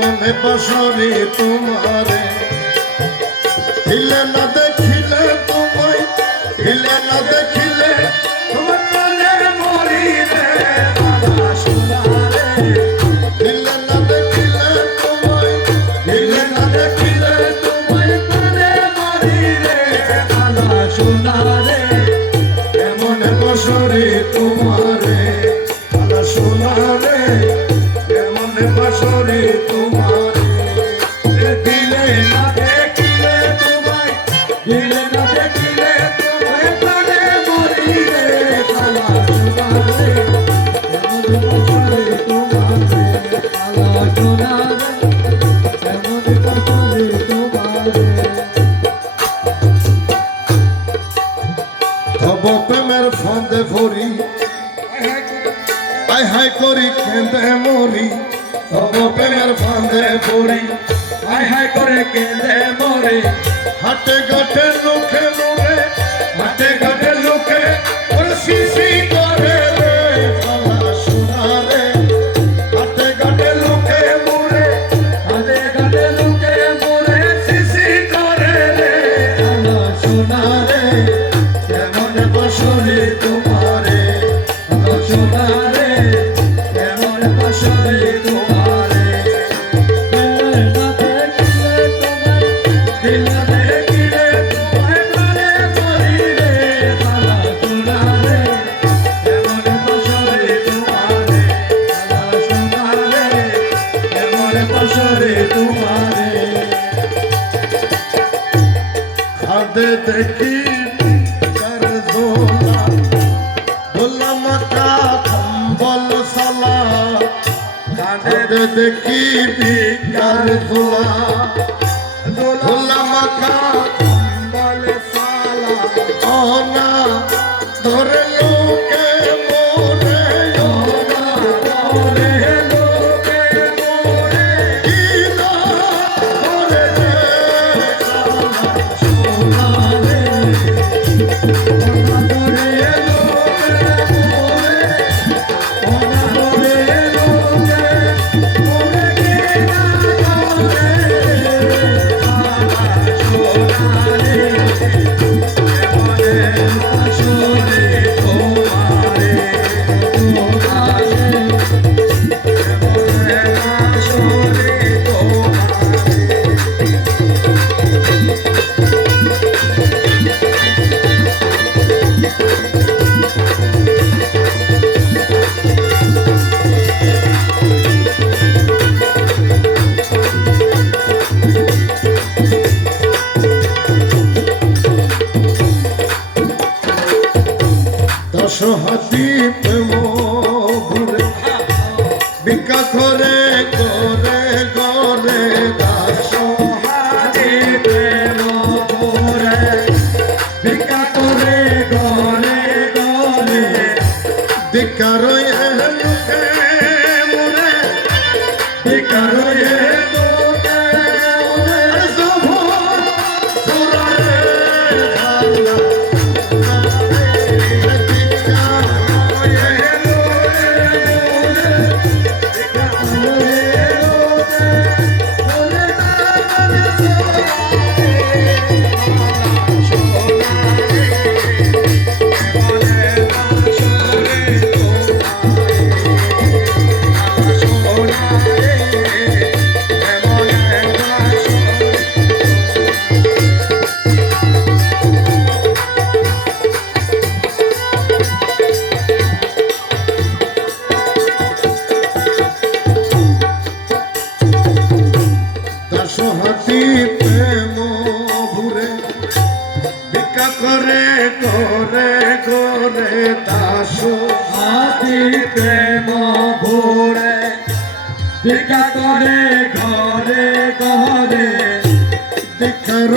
মনে বসরে তোমারে দিলে না দেখিলে তোমায় দিলে না দেখিলে তোমার মনে মরি রে বাবা সোনা রে দিলে না দেখিলে তোমায় দিলে না দেখিলে তোমায় মনে মরি রে বাবা সোনা রে এমন বসরে তোমারে বাবা সোনা রে এমন বসরে তোমারে দিলে না দেখিলে তোমায় দিলে না দেখিলে তোমায় প্রাণে মরি রে বাবা সোনা রে এমন বসরে তোমারে বাবা সোনা রে এমন বসরে তোমারে তব প্রেমের ফাঁদে ভরি আয় হায় করি কেঁদে মরি তব প্রেমের ফাঁদে ভরি হায় হায় করে কেঁদে মরে হাটে ঘাটে লোকে মোরে হাতে ঘাটে লোকে ওরে শিশি করে রে বাবা সোনা রে হাটে ঘাটে লোকে মোরে হাতে ঘাটে লোকে মরে শিশি করে রে বাবা সোনা রে কেমন বসরে তোমারে সোনা রে কেমন বসরে তোমারে দিল দেখিলে তোমায় প্রাণে মরি রে বাবা সোনা রে কেমন বসরে তোমারে বাবা সোনা রে কেমন বসরে তোমারে খাদে দেখি কার জোলা দোলা মাকা কম্বল সালা খাদে দেখি কার জোলা দোলা মাকা কম্বল সালা ওনা ধরে লোকে মোরে ওনা ধরে লোকে মোরে কিনা ধরে রে সোনা রে সোনা ধরে লোকে মোরে সোনা ধরে লোকে মোরে কিনা ধরে বাবা সোনা রে এমনে বসরে তোমারে সোনা রে এমনে বসরে তোমারে দশ হাতি প্রেম ঘুরে বিকা করে করে করে দাস হাতে প্রেম ভরে ভিক্ষা করে গলে গলে বিকার লোকে মোরে ভিক্ষা রয়ে লোকে মনে জভর সুরারে ভালা দশ হাতি প্রেম ঘুরে বিকা করে করে করে দাস হাতি প্রেম ভরে ভিক্ষা করে ঘরে ঘরে বিকার